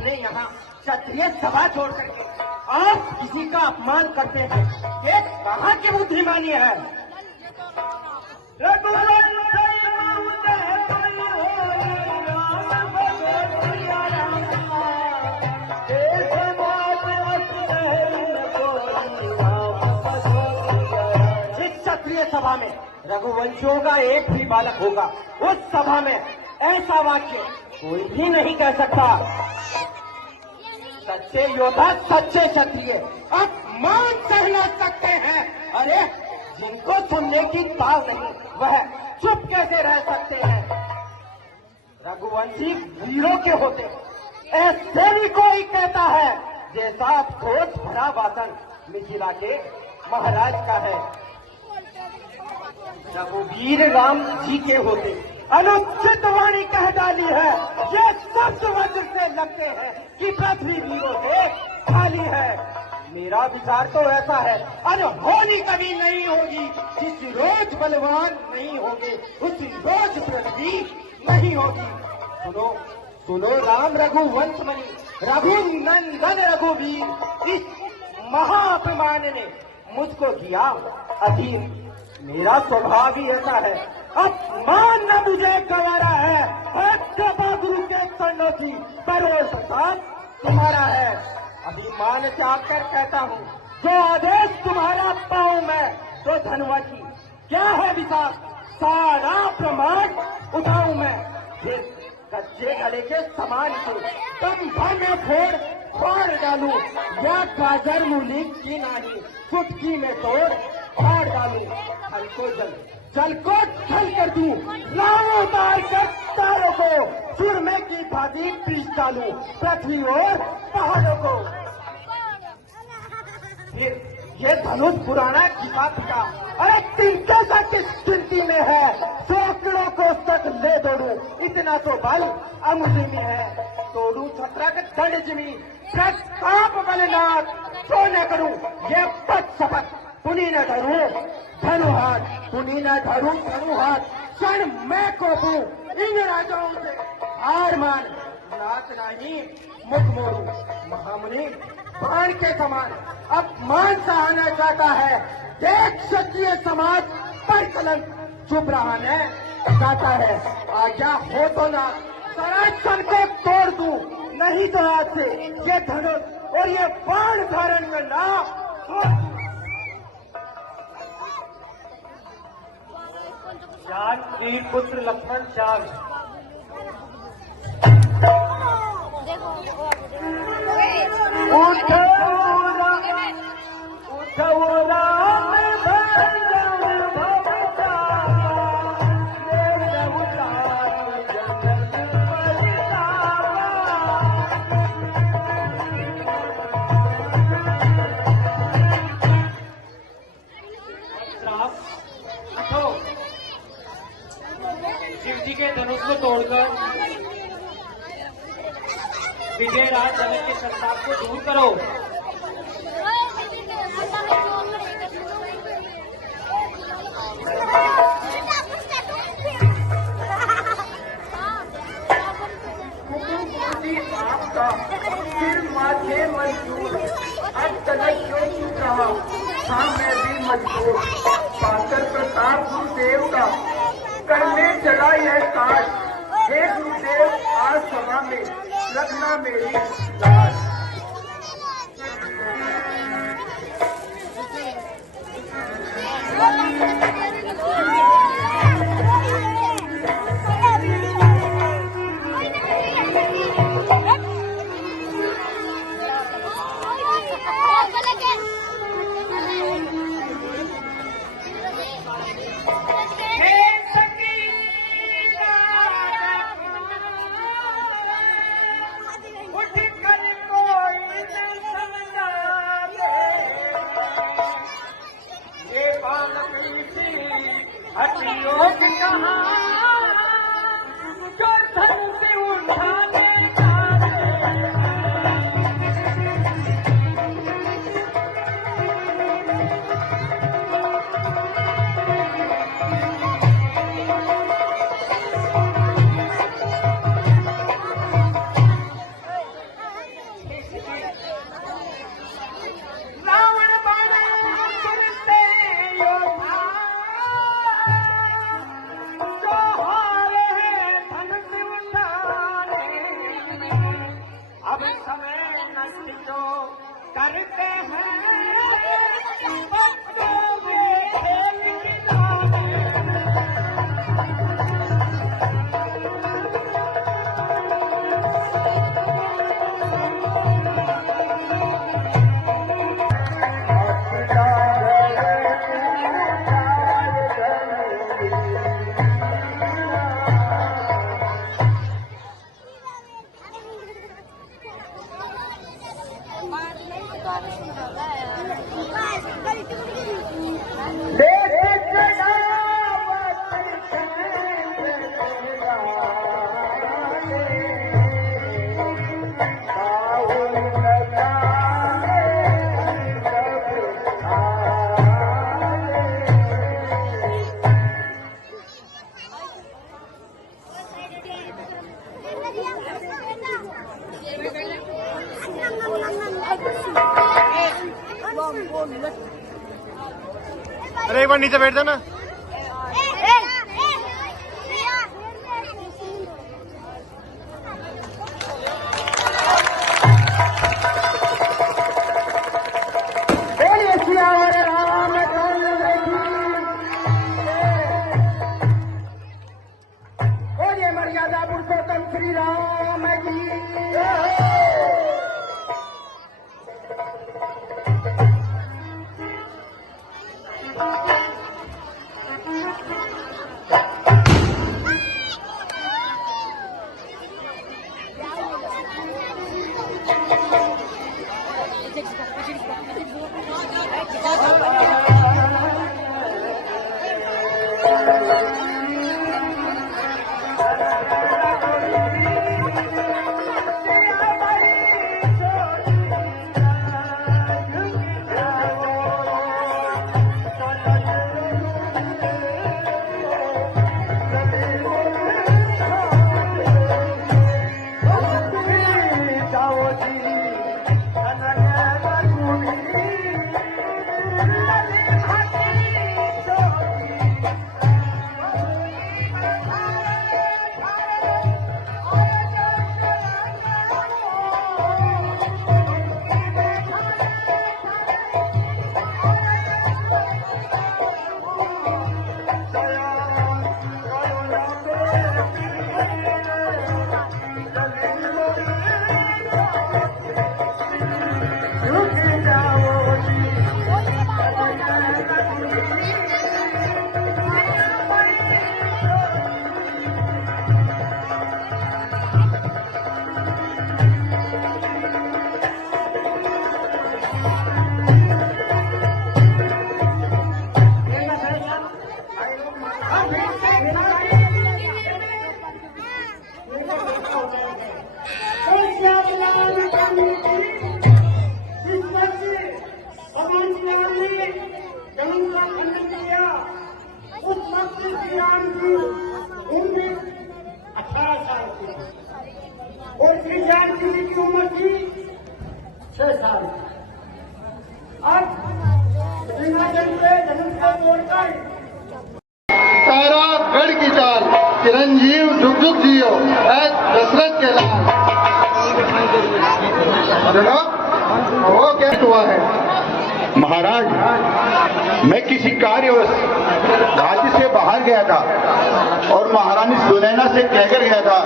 अपने यहाँ क्षत्रिय सभा छोड़ करके आप किसी का अपमान करते हैं, ये कहाँ की बुद्धिमानी है? इस क्षत्रिय सभा में रघुवंशियों का एक भी बालक होगा, उस सभा में ऐसा वाक्य कोई भी नहीं कह सकता। सच्चे योद्धा, सच्चे क्षत्रिय अपमान सहना सकते हैं। अरे जिनको सुनने की ताव नहीं, वह चुप कैसे रह सकते हैं? रघुवंशी वीरों के होते ऐसे भी कोई कहता है जैसा खोज भरा वासन मिथिला के महाराज का है। रघुवीर राम जी के होते अनुचित वाणी कह डाली है। ये शब्द वज्र से लगते हैं कि पृथ्वी वीरों से खाली है। मेरा विचार तो ऐसा है, अरे होली कभी नहीं होगी जिस रोज बलवान नहीं होंगे उस रोज पृथ्वी नहीं होगी। सुनो सुनो राम रघुवंश मणि, रघुनंदन रघुवीर, इस महाअपमान ने मुझको किया अधीन। मेरा स्वभाव ही ऐसा है, अपमान न मुझे गवारा है। गुरु के चरणों की करोड़ प्रसाद तुम्हारा है। अभिमान चाहकर कहता हूँ, जो आदेश तुम्हारा पाऊं मैं तो धनवती क्या है विशाल, सारा प्रमाण उठाऊं मैं। फिर कच्चे गले के समान से तुम भर में फोड़ डालूं, या गाजर मूली की नहीं चुटकी में तोड़ फाड़ डालूं। जल को जल को छल कर दूं, लाओ उतार कर तारों को चूरमे की भांति पीस डालूं पृथ्वी और पहाड़ों को। फिर ये धनुष पुराना घिसा पिटा, अरे तिनके तक किस गिनती में है, सैकड़ों को तक ले दौड़ूं, इतना तो बल अमुझे में है। तोड़ू छत्रक दंड जिमी प्रताप बलनाथ, तो न करूं ये पद शपथ पुनी न धरूं धनु हाथ, पुनी न धरूं धनु हाथ। क्षण मैं कोपूं इन राजाओं से हार मान, नाथ नहीं मुख मोड़ू। महामुनि बाण के समान अपमान सहना चाहता है, देख क्षत्रिय समाज पर कलंक चुप रहने चाहता है। आज्ञा हो तो ना सरासन को तोड़ दूं, नहीं तो आज से ये धनुष और ये बाण धारण करना। श्री पुत्र लक्ष्मण श्याम, उठो राम भजन भवतारा, मेरे उतार जगत परितारा। उठो, शिव जी के धनुष को तोड़कर विजय राज जगत के संताप को दूर करो। आपका सिर माथे मजबूर, अब तक क्यों चुप रहा, हाँ मैं भी मजबूर। पाकर प्रताप गुरुदेव का करने चला यह काज, हे गुरुदेव आज सभा में रखना मेरी लाज। उठ कर अब समय नष्ट जो करते हैं बच्चों में खेल खिलौने। अरे एक बार नीचे बैठ जाना। बोलिए मर्यादा पुरुषोत्तम श्री राम की। और श्री जानकी जी की उम्र थी 6 साल। अब बिना जन्म पे धनुष का तोड़कर तारा गढ़ की चाल चिरंजीव जुग जुग जियो ऐ दशरथ के लाल। जनाब वो क्या हुआ है? महाराज, मैं किसी कार्यवश राज्य से बाहर गया था और महारानी सुनैना से कहकर गया था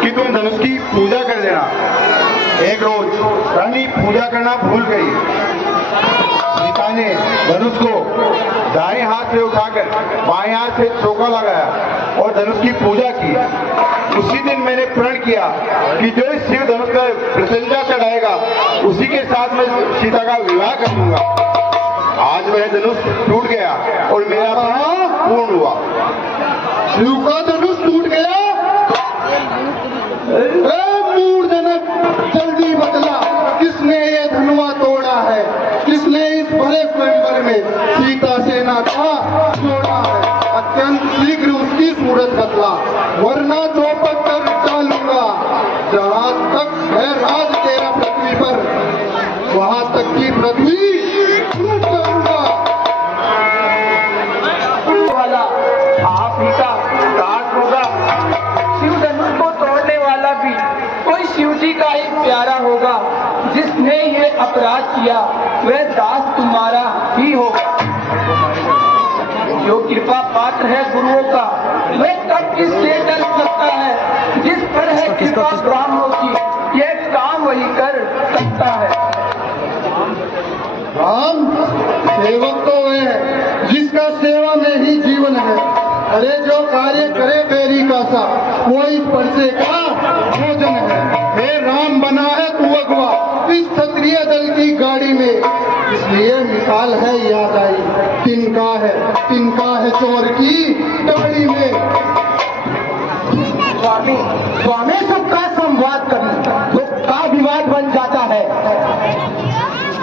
कि तुम धनुष की पूजा कर देना। एक रोज रानी पूजा करना भूल गई। सीता ने धनुष को दाएं हाथ से उठाकर बाएं हाथ से चौका लगाया और धनुष की पूजा की। उसी दिन मैंने प्रण किया कि जो इस शिव धनुष का प्रशंसा चढ़ाएगा उसी के साथ मैं सीता का विवाह कर दूंगा। आज वह धनुष टूट गया और मेरा प्रण पूर्ण हुआ। शिव का धनुष टूट गया? मूर्धनक, जल्दी बदला, किसने ये धनुआ तोड़ा है? किसने इस बड़े स्वयंवर में सीता से नाता जोड़ा है? अत्यंत शीघ्र उसकी सूरत बदला, वरना चौपट कर डालूंगा। जहां तक है राज तेरा पृथ्वी पर, वहां तक की पृथ्वी लूट करूंगा। वाला आप ही का दास होगा। शिव धनुष को तोड़ने वाला भी कोई शिव जी का ही प्यारा होगा। जिसने ये अपराध किया वह दास तुम्हारा ही होगा। जो कृपा पात्र है गुरुओं का वह कब किससे डर सकता है। जिस पर है कृपा ब्राह्मणों की ये काम वही कर सकता है। राम, सेवक तो वह है जिसका सेवा में ही जीवन है। अरे जो कार्य करे बेरी का सा वो इस परसे का भोजन है। हे राम, बना है तू अगवा इस क्षत्रिय दल की गाड़ी में, इसलिए मिसाल है याद आई। तिनका है चोर की गाड़ी में। स्वामी सुख का संवाद कभी दुख का विवाद बन जाता है।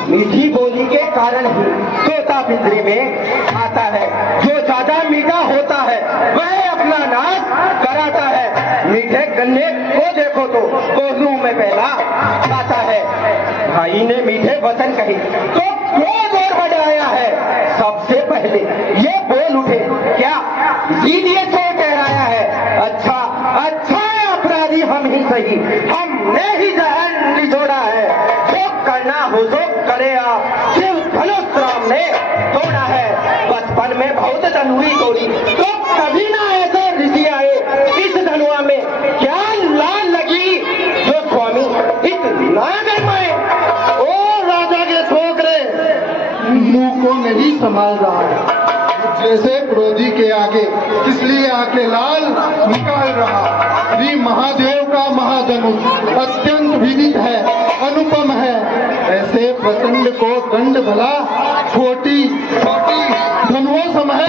मीठी बोली के कारण ही तोता पिंजरे में आता है। जो ज्यादा मीठा होता है वह अपना नाश कराता है। मीठे गन्ने को देखो तो कोहलू में पहला आता है। भाई ने मीठे वचन कही तो क्रोध और बढ़ाया है। सबसे पहले ये बोल उठे, क्या इसीलिए चोर कहराया है। अच्छा अपराधी हम ही सही, हमने ही जहर निचोड़ा है। जो करना हो जो करे आप, शिव धनुष राम ने तोड़ा है। बचपन में बहुत धनुई तोड़ी तो कभी ना ऐसे ऋषि आए। इस धनुआ में क्या लाल लगी जो स्वामी इतना गरमाए। ओ राजा के छोकरे, मुंह को नहीं संभाल रहा है। जैसे क्रोधी के आगे इसलिए आके लाल निकाल रहा। श्री महादेव का महाधनुष अत्यंत विदित है, अनुपम है। ऐसे प्रचंड को दंड भला छोटी धनुओं सम है।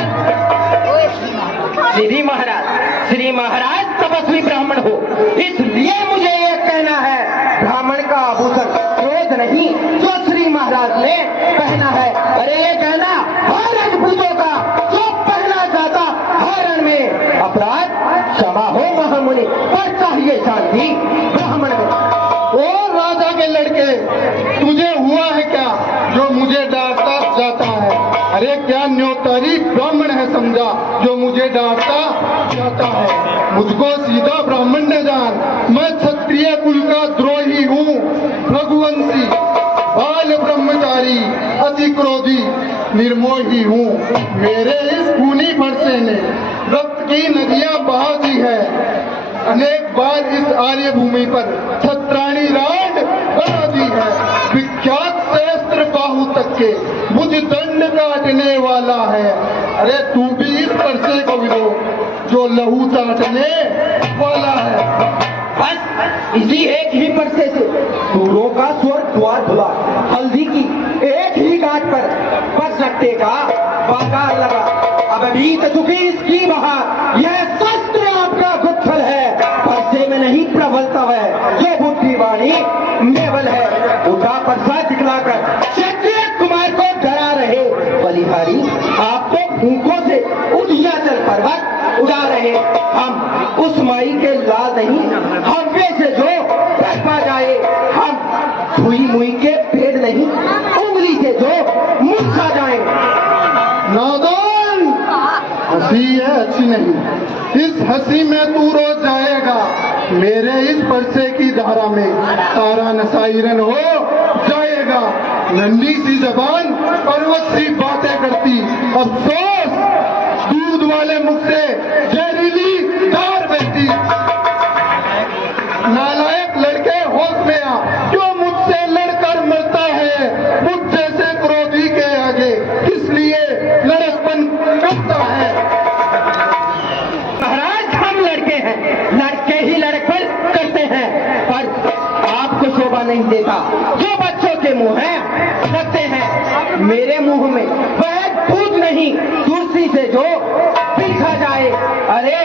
श्री महाराज तपस्वी ब्राह्मण हो, इसलिए मुझे ये कहना है। ब्राह्मण का आभूषण क्रोध नहीं जो श्री महाराज ने पहना है। अरे ये कहना हर राजपूतों का जो पहना जाता हरण में। अपराध क्षमा हो महामुनि, पर चाहिए शांति ब्राह्मण में। ओ राजा के लड़के, तुझे हुआ है क्या जो मुझे डांटता जाता है। अरे क्या न्योतारी ब्राह्मण है समझा जो मुझे डांटता जाता है। मुझको सीधा ब्राह्मण न जान, मैं क्षत्रिय कुल का द्रोही हूँ। रघुवंशी बाल ब्रह्मचारी अति क्रोधी निर्मोही हूँ। मेरे इस खूनी फरसे ने रक्त की नदियां बहा दी है। अनेक बार इस आर्य भूमि पर छत्राणी राज बना दी है। विख्यात सहस्त्र बाहु तक के मुझ दंड काटने वाला है। अरे तू भी इस परसे को विरो जो लहू चाटने वाला है। बस इसी एक ही परसे से सूरों का स्वर द्वार खुला। हल्दी की एक ही गांठ पर बस रखते का बाजार लगा। अब अभी तो चुकी इसकी बहार। यह शस्त्र आपका गुत्थल है, परसे में नहीं प्रबलता है। जो बुद्धि वाणी मेवल है, उठा परसा दिखलाकर क्षत्रिय कुमार को डरा रहे। बलिहारी आप तो भूखों से उधियाचल पर्वत उड़ा रहे। हम उस माई के लाल नहीं, हव्य से जो पा जाए। हम छुई मुई के पेड़ नहीं, उंगली से जो मुँह खा जाए। नादान, हंसी है अच्छी नहीं। इस हंसी में तू रो जाएगा। मेरे इस परसे की धारा में तारा नसाइरन हो जाएगा। नन्ही सी जबान पर्वत सी बातें करती, अफसोस दूध वाले मुख से जहरीली धार बहती। नालायक लड़के होश में आ, क्यों मुझसे लड़कर मरता है। मुझ जैसे क्रोधी के आगे किस लिए लड़कपन करता है। महाराज हम लड़के हैं, लड़के ही लड़कपन करते हैं। पर आपको शोभा नहीं देता जो बच्चों के मुंह है रखते हैं। मेरे मुंह में वह दूध नहीं, तुलसी से जो पिघला जाए। अरे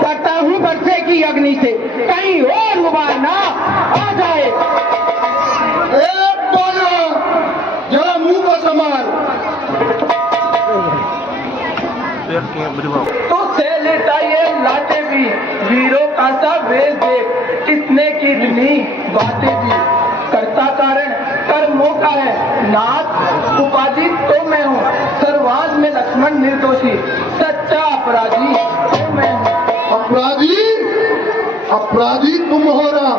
करता हूँ बरसे की अग्नि से कहीं और उबाल ना आ जाए। जरा मुंह को संभाल। तो से लेता ये लाटे भी वीरों का सा वेश देख। कितने की इतनी बातें भी करता कारण कर्मों का है। नाथ उपाधि तो मैं हूँ, सर्वांश में लक्ष्मण निर्दोषी। सच्चा अपराधी तो मैं हूँ। अपराधी तुम हो रहा,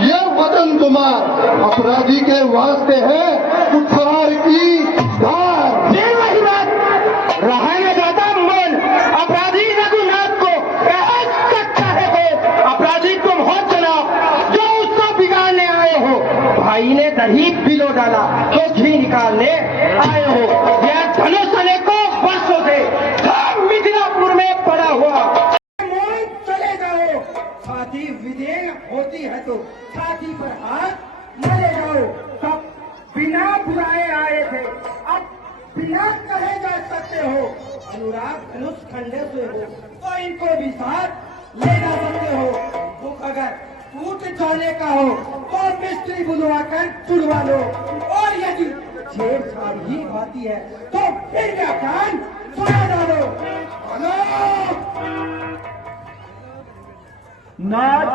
ये वचन तुम्हार अपराधी के वास्ते है कुठार की धार। ये वही बात रहने दाता मन अपराधी रघुनाथ को कह सकता है को अपराधी तुम हो जनाब जो उसको बिगाड़ने आए हो। भाई ने दही पिलो डाला तो घी निकालने आए हो। यह धनुष अनेकों वर्षों से मिथिलापुर में पड़ा हुआ। चले जाओ छाती विदेन होती है तो छाती पर हाथ मरे जाओ। सब बिना बुलाए आए थे अब बिना कहे जा सकते हो। अनुराग धनुष खंडे से हो तो इनको भी साथ ले जा सकते हो। दुख अगर टूट जाने का हो तो मिस्त्री बुलवा कर छुड़वा लो। और यदि छेड़छाड़ ही आती है तो फिर व्याख्यान सुना डालो। नाथ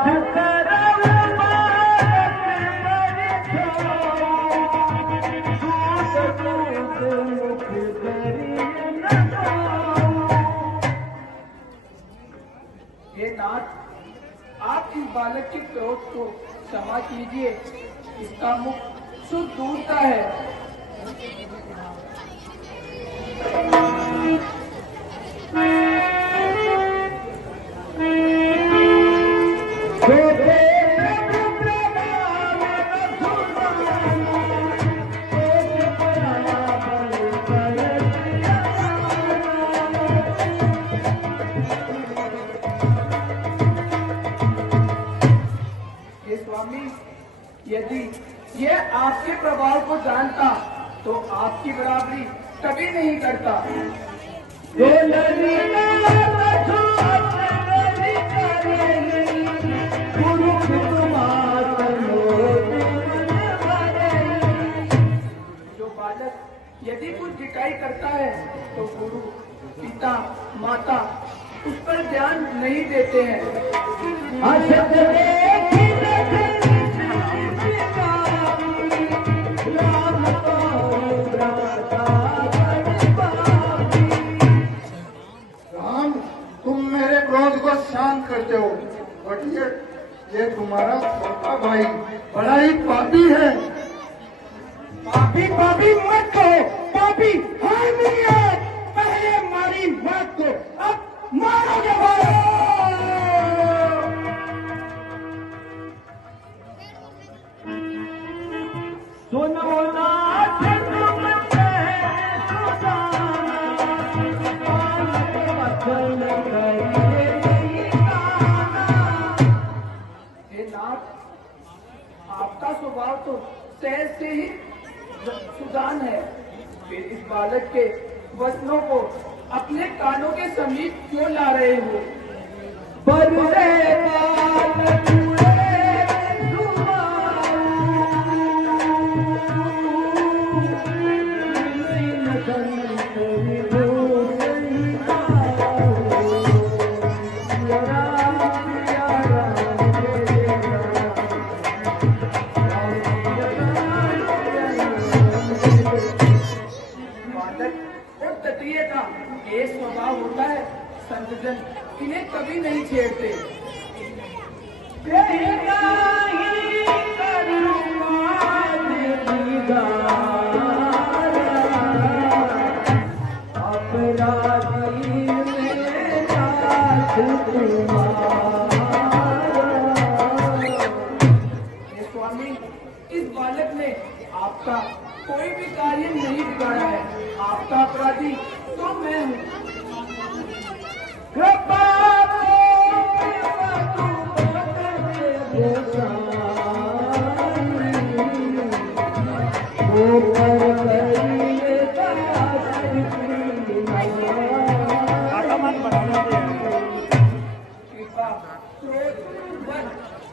हे नाथ, आप इस बालक के क्रोध को क्षमा कीजिए। इसका मुख शुद्ध दूध का है। यदि ये आपके प्रभाव को जानता तो आपकी बराबरी कभी नहीं करता। जो बालक यदि कुछ जिकाई करता है तो गुरु पिता माता उस पर ध्यान नहीं देते हैं। क्रोध को शांत करते हो बट ये तुम्हारा छोटा भाई बड़ा ही पापी है। पापी पापी मत कहो। पापी हम ही है। पहले मारी मत को अब मारोगे मारो। सुनो नाथ आपका स्वभाव तो सहज से ही सुजान है। फिर इस बालक के वचनों को अपने कानों के समीप क्यों ला रहे हो? ये स्वभाव होता है संतजन इन्हें कभी नहीं छेड़ते। स्वामी इस बालक ने आपका कोई भी कार्य नहीं बिगाड़ा है। आपका अपराधी तो मैं हूँ।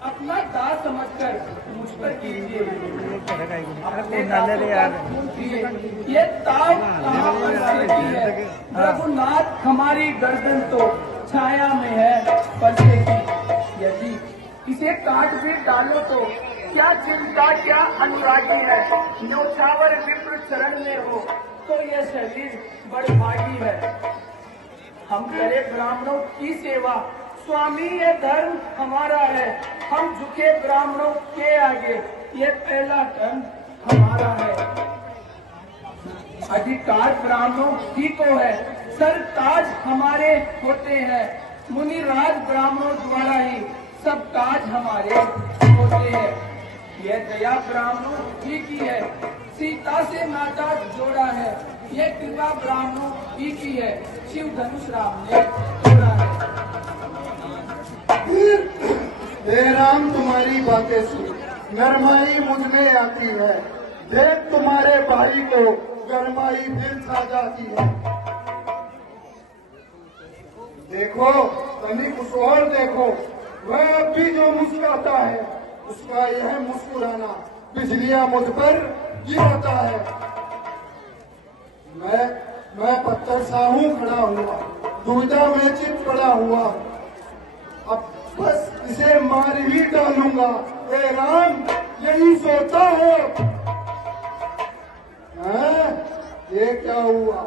अपना दास समझकर मुझ पर कीजिए। ये ताव कहाँ पर स्थिति है? रघुनाथ हमारी गर्दन तो छाया में है पर्दे की। यदि इसे काट भी डालो तो क्या चिंता क्या अनुरागी है। न्योछावर विप्र चरण में हो तो यह शरीर बड़भागी है। हम करे ब्राह्मणों की सेवा स्वामी ये धर्म हमारा है, हम झुके ब्राह्मणों के आगे, ये पहला धर्म हमारा है। अधिकार ब्राह्मणों ही को है, सर ताज हमारे होते हैं, मुनि राज ब्राह्मणों द्वारा ही सब काज हमारे होते हैं। यह दया ब्राह्मणों ही की है, सीता से नाता जोड़ा है, ये कृपा ब्राह्मणों ही की है, शिव धनुष राम ने तोड़ा है। हे राम तुम्हारी बातें सुन, नरमाई मुझ में आती है, देख तुम्हारे भाई को गरमाई फिर खा जाती है। देखो तनिक कुछ और देखो, वह अब भी जो मुस्कुराता है, उसका यह मुस्कुराना बिजलियां मुझ पर गिरता है। मैं पत्थर सा हूं खड़ा हुआ, दुविधा में चित पड़ा हुआ, अब बस इसे मार ही डालूंगा। हे राम यही सोचा हो? ये क्या हुआ?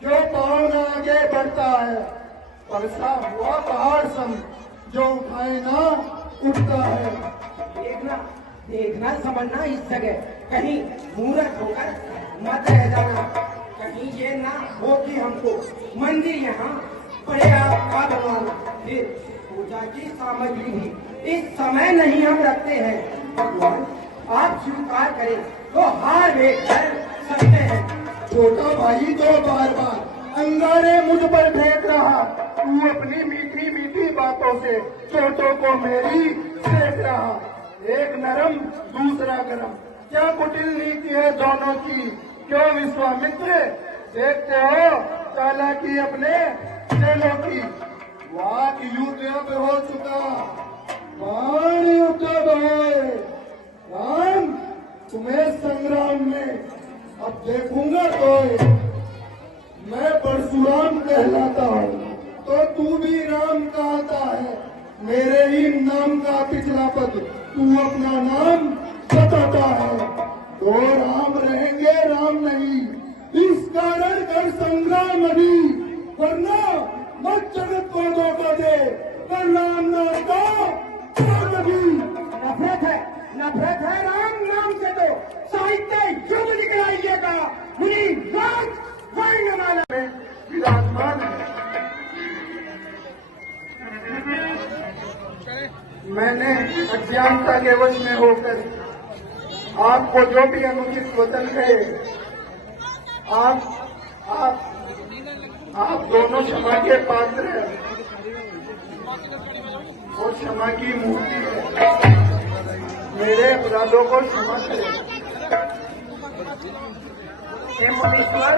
क्यों पवन आगे बढ़ता है? परसा हुआ पहाड़ सम, जो उठाए ना उठता है। देखना समझना इस जगह कहीं मूर्ख होकर मत रह जाना, कहीं ये ना हो कि हमको मंदिर यहाँ पड़े आपका बनवाना। फिर पूजा की सामग्री भी इस समय नहीं हम रखते हैं। भगवान आप स्वीकार करें तो हार वे कर सकते हैं। छोटा भाई तो बार बार अंगारे मुझ पर फेंक रहा, तू अपनी मीठी मीठी बातों से छोटों को मेरी सेक रहा। एक नरम दूसरा गरम, क्या कुटिल नीति है दोनों की, क्यों विश्वामित्र देखते हो चालाकी अपने चेलों की। वाक युद्ध अब हो चुका, बाण युद्ध भय। राम तुम्हें संग्राम में अब देखूंगा तो मैं परशुराम कहलाता हूँ, तो तू भी राम कहता है। मेरे ही नाम का पिछला पद तू अपना नाम बताता है। तो राम रहेंगे राम नहीं, इस कारण कर संग्राम अभी, वरना मत जगत को धोखा दे, कर राम नाम का त्याग अभी। नफरत है राम नाम से, तो साहित्य युग लिख आइएगा, मुनि राज वर्णमाला में विराजमान है। मैंने अज्ञानता के वश में होकर आपको जो भी अनुचित वचन कहे, आप दोनों क्षमा के पात्र हैं और क्षमा की मूर्ति है। मेरे अपराधों को क्षमा करें। हे मुनीश्वर,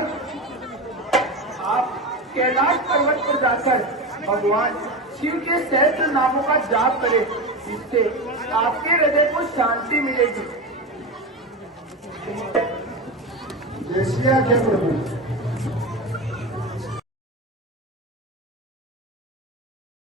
आप कैलाश पर्वत पर जाकर भगवान शिव के सहस्त्र नामों का जाप करें, इससे आपके हृदय को शांति मिलेगी। जय श्री राम प्रभु।